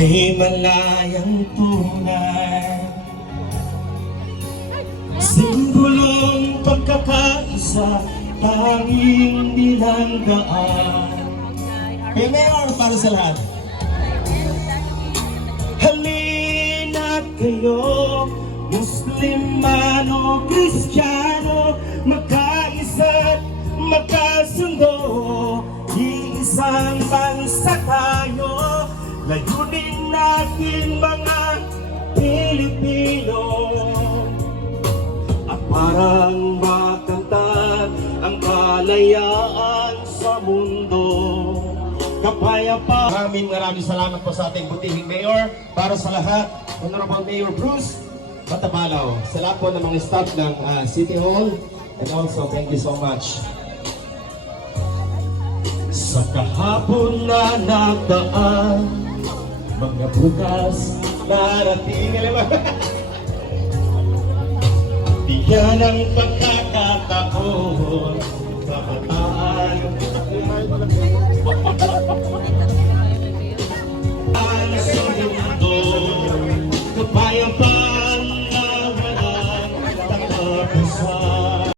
ay malayang tunay. Simbolong pagkakaisa, tanging bilanggaan. Kaya Mayor, para sa lahat. Halina't kayo, Muslim man o Kristiyano, magkaisa't magkasundo, iisang bansa tayo, layunin natin mga Pilipino. At parang makanta ang kalayaan sa mundo. Kapayapaan. Maraming salamat po sa ating butihing Mayor. Para sa lahat, Honorable Mayor Bruce Matabalaw, sa lahat po ng mga staff ng City Hall, and also thank you so much. Sa kahapon na nagdaan, mga bukas narating. Bigyan ng pagkakataon,